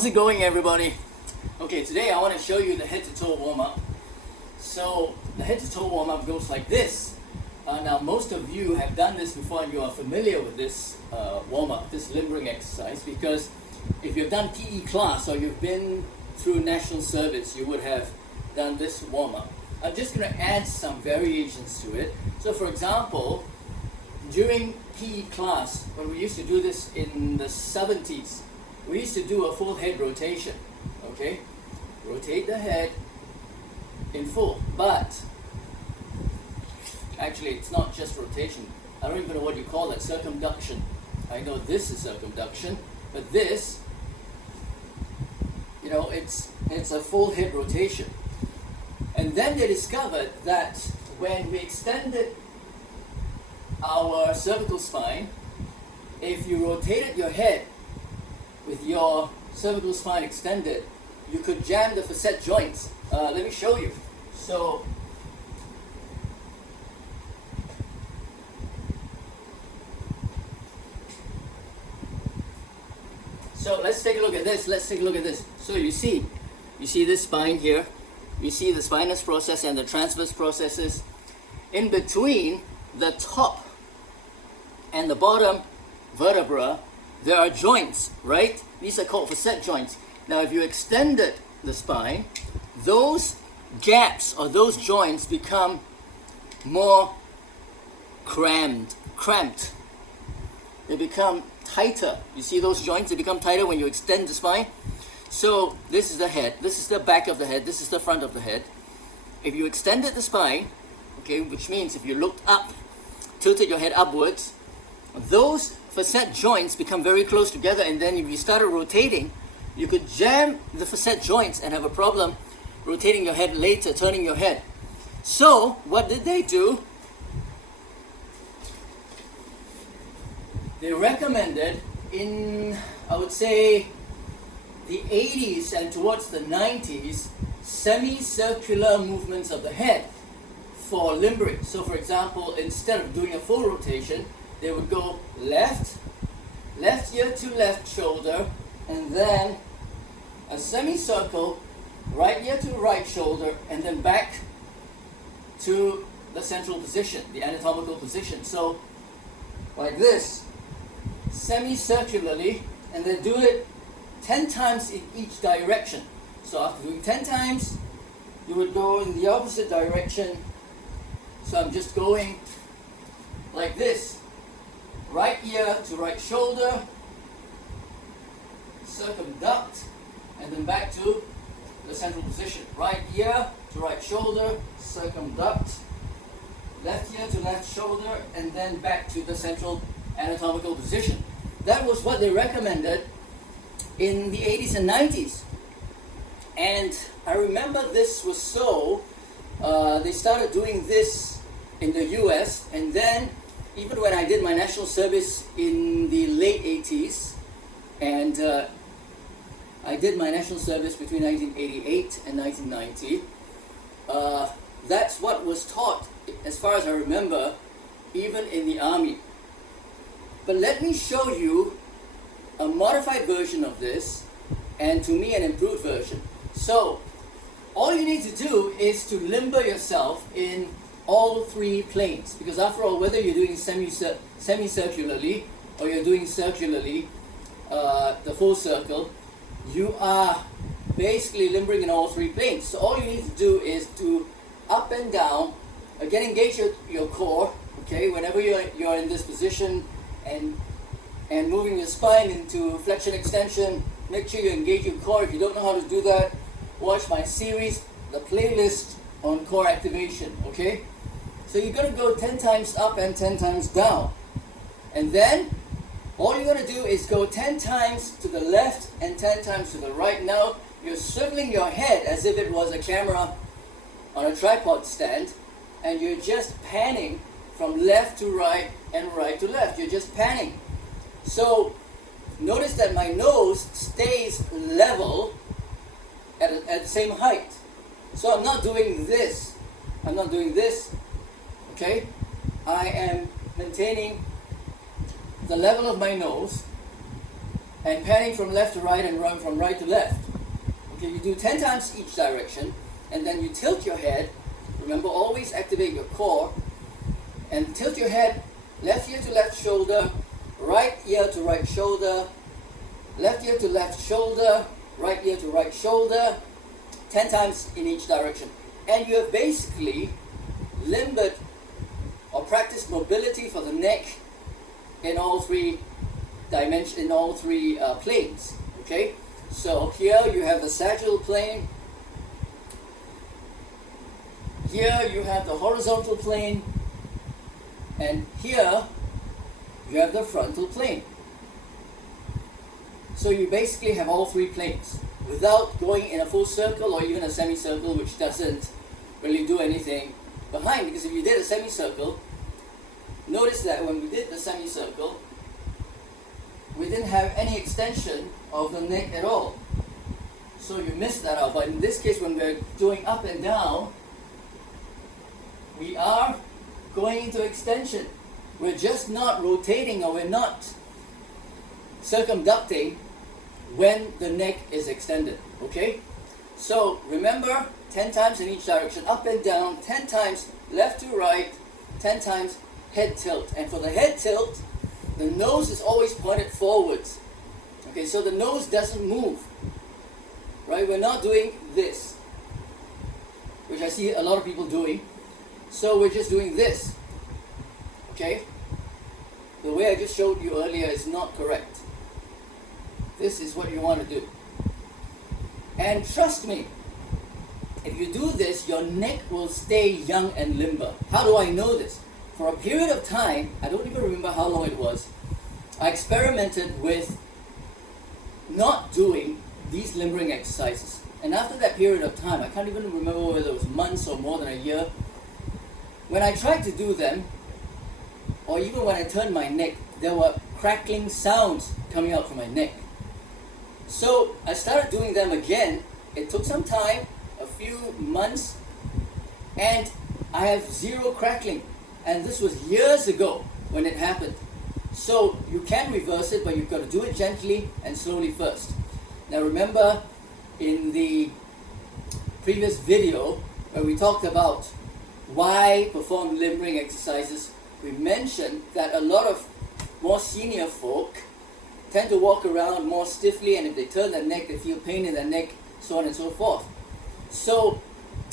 How's it going, everybody? Okay, today I want to show you the head to toe warm-up. So the head to toe warm-up goes like this. Now most of you have done this before and you are familiar with this warm-up, this limbering exercise, because if you've done PE class or you've been through national service, you would have done this warm-up. I'm just going to add some variations to it. So for example, during PE class, when we used to do this in the 70s, we used to do a full head rotation, okay? Rotate the head in full, but actually it's not just rotation. I don't even know what you call it, circumduction. I know this is circumduction, but this, you know, it's a full head rotation. And then they discovered that when we extended our cervical spine, if you rotated your head with your cervical spine extended, you could jam the facet joints. Let me show you. So let's take a look at this. So you see this spine here. You see the spinous process and the transverse processes. In between the top and the bottom vertebra, there are joints, right? These are called facet joints. Now, if you extended the spine, those gaps or those joints become more cramped. They become tighter. You see those joints? They become tighter when you extend the spine. So this is the head, this is the back of the head, this is the front of the head. If you extended the spine, okay, which means if you looked up, tilted your head upwards, those facet joints become very close together, and then if you started rotating, you could jam the facet joints and have a problem rotating your head later, turning your head. So what did they do? They recommended in, I would say, the 80s and towards the 90s, semicircular movements of the head for limbering. So for example, instead of doing a full rotation, they would go left ear to left shoulder, and then a semicircle, right ear to right shoulder, and then back to the central position, the anatomical position. So like this, semicircularly, and then do it 10 times in each direction. So after doing 10 times, you would go in the opposite direction. So I'm just going like this. Right ear to right shoulder, circumduct, and then back to the central position. Right ear to right shoulder, circumduct, left ear to left shoulder, and then back to the central anatomical position. That was what they recommended in the 80s and 90s. And I remember this was so, they started doing this in the US, and then even when I did my national service in the late 80s, and I did my national service between 1988 and 1990, that's what was taught, as far as I remember, even in the army. But let me show you a modified version of this, and to me an improved version. So all you need to do is to limber yourself in all three planes, because after all, whether you're doing semicircularly or you're doing circularly, the full circle, you are basically limbering in all three planes. So all you need to do is to up and down, again engage your core, okay, whenever you're in this position, and moving your spine into flexion extension. Make sure you engage your core. If you don't know how to do that, watch my series, the playlist on core activation, okay? So you're going to go 10 times up and 10 times down. And then all you're going to do is go 10 times to the left and 10 times to the right. Now you're swiveling your head as if it was a camera on a tripod stand, and you're just panning from left to right and right to left. You're just panning. So notice that my nose stays level at the same height. So I'm not doing this. Okay? I am maintaining the level of my nose and panning from left to right and run from right to left. Okay, you do 10 times each direction, and then you tilt your head. Remember, always activate your core, and tilt your head left ear to left shoulder, right ear to right shoulder, left ear to left shoulder, right ear to right shoulder, 10 times in each direction. And you have basically limbered or practiced mobility for the neck in all three dimensions, in all three planes. Okay, so here you have the sagittal plane, here you have the horizontal plane, and here you have the frontal plane. So you basically have all three planes without going in a full circle or even a semicircle, which doesn't really do anything behind. Because if you did a semicircle, notice that when we did the semicircle, we didn't have any extension of the neck at all. So you missed that out. But in this case, when we're doing up and down, we are going into extension. We're just not rotating, or we're not circumducting when the neck is extended. Okay? So remember, 10 times in each direction, up and down, 10 times left to right, 10 times head tilt. And for the head tilt, the nose is always pointed forwards. Okay, so the nose doesn't move. Right? We're not doing this, which I see a lot of people doing. So we're just doing this. Okay? The way I just showed you earlier is not correct. This is what you want to do. And trust me, if you do this, your neck will stay young and limber. How do I know this? For a period of time, I don't even remember how long it was, I experimented with not doing these limbering exercises. And after that period of time, I can't even remember whether it was months or more than a year, when I tried to do them, or even when I turned my neck, there were crackling sounds coming out from my neck. So I started doing them again. It took some time, a few months, and I have zero crackling. And this was years ago when it happened. So you can reverse it, but you've got to do it gently and slowly first. Now remember, in the previous video where we talked about why perform limbering exercises, we mentioned that a lot of more senior folk tend to walk around more stiffly, and if they turn their neck, they feel pain in their neck, so on and so forth. So,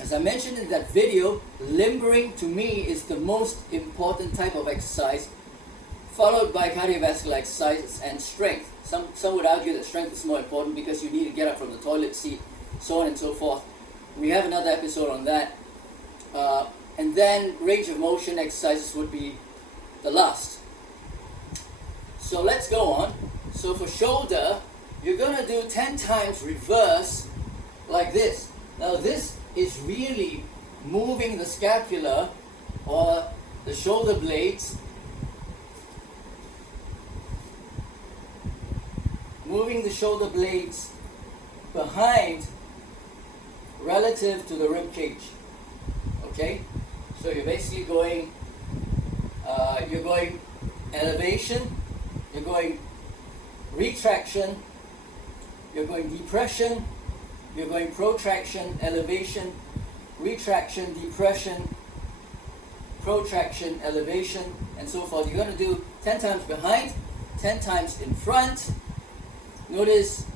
as I mentioned in that video, limbering to me is the most important type of exercise, followed by cardiovascular exercises and strength. Some would argue that strength is more important because you need to get up from the toilet seat, so on and so forth. We have another episode on that. And then range of motion exercises would be the last. So let's go on. So for shoulder, you're going to do 10 times reverse like this. Now this is really moving the scapula or the shoulder blades, moving the shoulder blades behind relative to the rib cage. Okay? So you're basically going, you're going elevation, you're going retraction, you're going depression, you're going protraction, elevation, retraction, depression, protraction, elevation, and so forth. You're going to do 10 times behind, 10 times in front. Notice,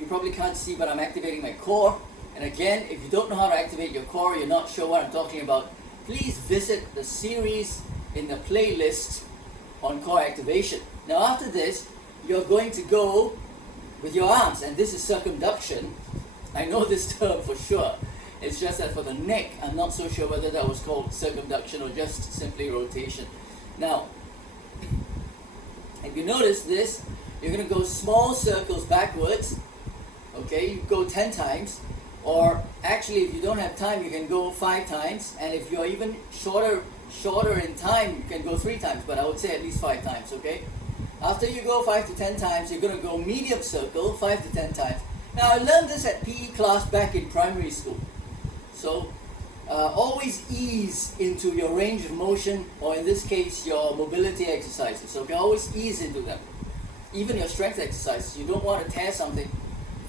you probably can't see, but I'm activating my core. And again, if you don't know how to activate your core, you're not sure what I'm talking about, please visit the series in the playlist on core activation. Now after this, you're going to go with your arms, and this is circumduction. I know this term for sure. It's just that for the neck, I'm not so sure whether that was called circumduction or just simply rotation. Now, if you notice this, you're going to go small circles backwards. Okay, you go 10 times. Or actually, if you don't have time, you can go 5 times. And if you're even shorter in time, you can go 3 times. But I would say at least 5 times, okay? After you go 5 to 10 times, you're going to go medium circle 5 to 10 times. Now, I learned this at PE class back in primary school. So, always ease into your range of motion, or in this case, your mobility exercises. Okay, always ease into them. even your strength exercises. You don't want to tear something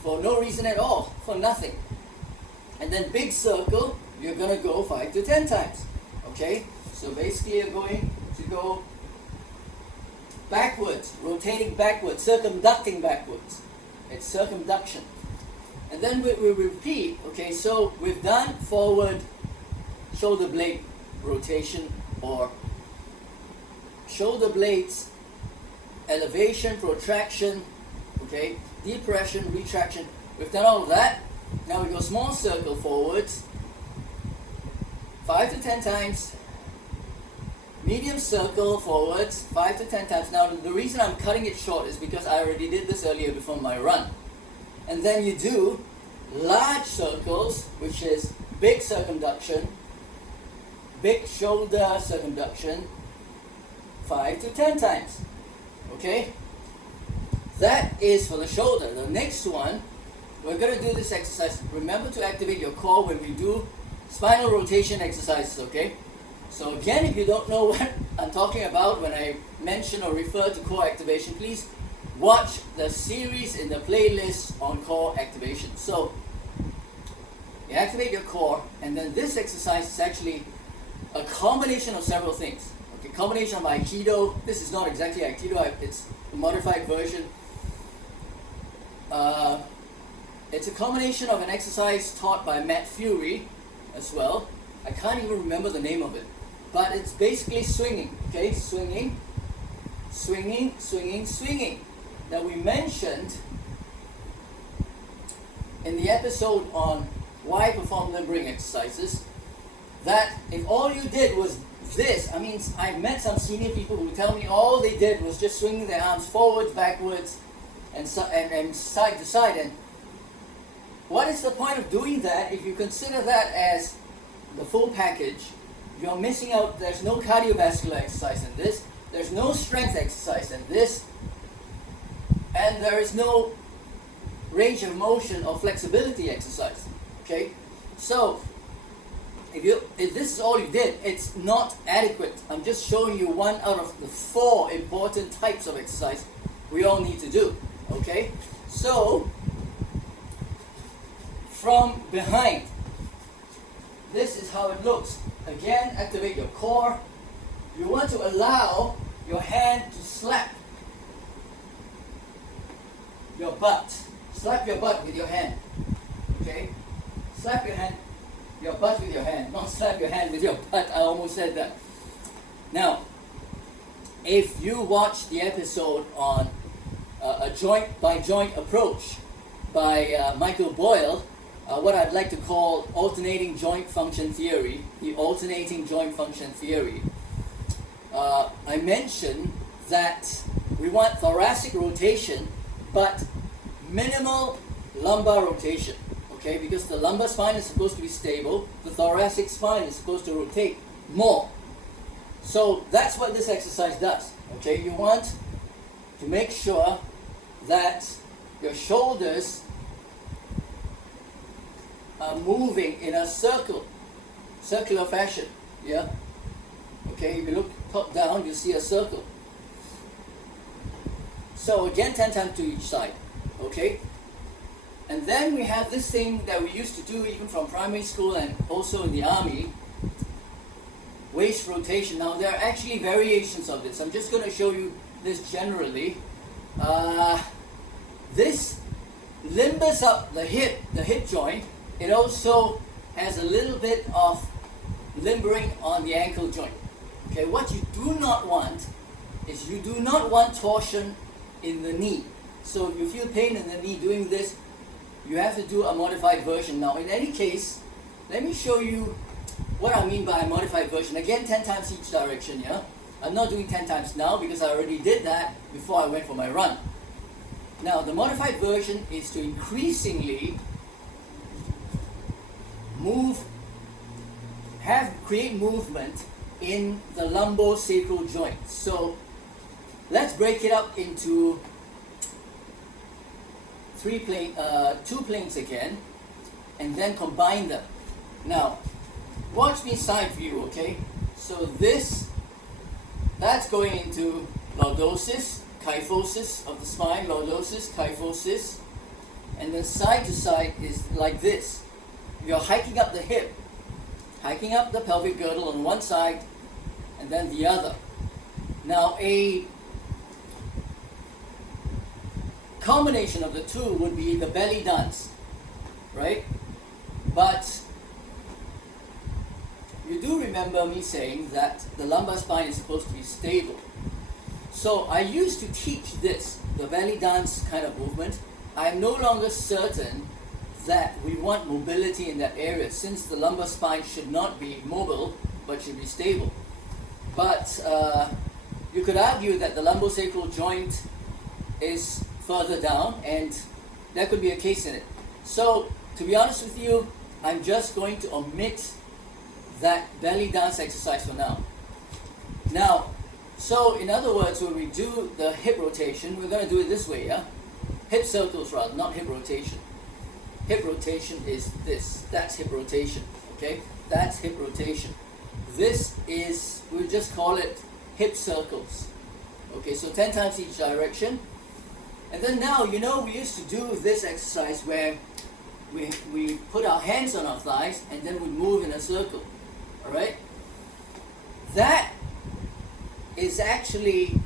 for no reason at all, for nothing. And then big circle, you're going to go 5 to 10 times. Okay? So basically you're going to go backwards, rotating backwards, circumducting backwards. It's circumduction. And then we repeat. Okay, so we've done forward shoulder blade rotation, or shoulder blades elevation, protraction, okay, depression, retraction. We've done all of that. Now we go small circle forwards, 5 to 10 times. Medium circle forwards, 5 to 10 times. Now the reason I'm cutting it short is because I already did this earlier before my run. And then you do large circles, which is big circumduction, big shoulder circumduction, 5 to 10 times. Okay? That is for the shoulder. The next one, we're going to do this exercise. Remember to activate your core when we do spinal rotation exercises, okay? So again, if you don't know what I'm talking about when I mention or refer to core activation, please watch the series in the playlist on core activation. So you activate your core, and then this exercise is actually a combination of several things. Okay, combination of Aikido. This is not exactly Aikido, it's a modified version. It's a combination of an exercise taught by Matt Fury as well. I can't even remember the name of it. But it's basically swinging, okay? Swinging, swinging, swinging, swinging. Now we mentioned in the episode on why perform limbering exercises that if all you did was this, I mean, I've met some senior people who tell me all they did was just swinging their arms forwards, backwards, and side to side. And what is the point of doing that if you consider that as the full package? You're missing out. There's no cardiovascular exercise in this. There's no strength exercise in this. And there is no range of motion or flexibility exercise. Okay? So, if this is all you did, it's not adequate. I'm just showing you one out of the 4 important types of exercise we all need to do. Okay? So, from behind, this is how it looks. Again, activate your core. You want to allow your hand to slap your butt. Slap your butt with your hand. Okay? Slap your butt with your hand. Not slap your hand with your butt. I almost said that. Now, if you watch the episode on a joint by joint approach by Michael Boyle, what I'd like to call alternating joint function theory, the alternating joint function theory, I mentioned that we want thoracic rotation, but minimal lumbar rotation, okay? Because the lumbar spine is supposed to be stable, the thoracic spine is supposed to rotate more. So that's what this exercise does, okay? You want to make sure that your shoulders are moving in a circular fashion, yeah? Okay, if you look top down, you see a circle. So again, 10 times to each side, okay? And then we have this thing that we used to do even from primary school and also in the army, waist rotation. Now there are actually variations of this. I'm just going to show you this generally. This limbers up the hip joint. It also has a little bit of limbering on the ankle joint. Okay, what you do not want is you do not want torsion in the knee. So if you feel pain in the knee doing this, you have to do a modified version. Now in any case, let me show you what I mean by a modified version. Again, 10 times each direction, yeah? I'm not doing 10 times now because I already did that before I went for my run. Now the modified version is to increasingly create movement in the lumbosacral joint. So let's break it up into two planes again, and then combine them. Now, watch me side view, okay? So that's going into lordosis, kyphosis of the spine, lordosis, kyphosis, and then side to side is like this. You're hiking up the hip, hiking up the pelvic girdle on one side and then the other. Now a combination of the two would be the belly dance, right? But you do remember me saying that the lumbar spine is supposed to be stable. So I used to teach this, the belly dance kind of movement. I'm no longer certain that we want mobility in that area, since the lumbar spine should not be mobile but should be stable. But you could argue that the lumbosacral joint is further down, and there could be a case in it. So to be honest with you, I'm just going to omit that belly dance exercise for now. Now, so in other words, when we do the hip rotation, we're going to do it this way, yeah? Hip circles rather, not hip rotation. Hip rotation is this. That's hip rotation, okay? That's hip rotation. This is, we'll just call it hip circles. Okay, so 10 times each direction. And then now, you know, we used to do this exercise where we put our hands on our thighs and then we move in a circle. Alright? That is actually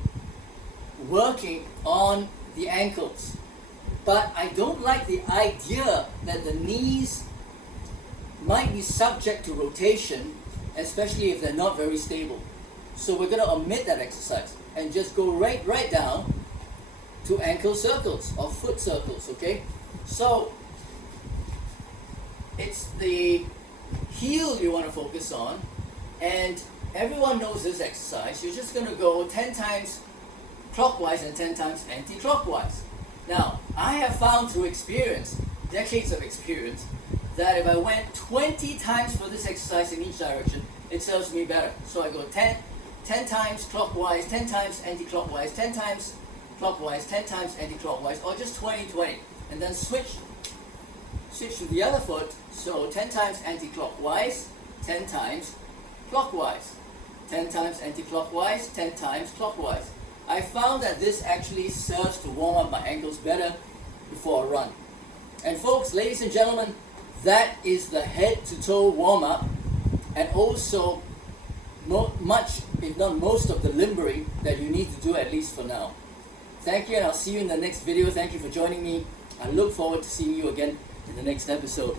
working on the ankles. But I don't like the idea that the knees might be subject to rotation, especially if they're not very stable. So we're going to omit that exercise and just go right down to ankle circles or foot circles, okay? So it's the heel you want to focus on, and everyone knows this exercise. You're just going to go 10 times clockwise and 10 times anti-clockwise. Now, I have found through experience, decades of experience, that if I went 20 times for this exercise in each direction, it serves me better. So I go 10 times clockwise, 10 times anti-clockwise, 10 times clockwise, 10 times anti-clockwise, or just 20, and then switch to the other foot. So 10 times anti-clockwise, 10 times clockwise, 10 times anti-clockwise, 10 times clockwise. I found that this actually serves to warm up my ankles better before a run. And folks, ladies and gentlemen, that is the head to toe warm up, and also much, if not most, of the limbering that you need to do, at least for now. Thank you, and I'll see you in the next video. Thank you for joining me. I look forward to seeing you again in the next episode.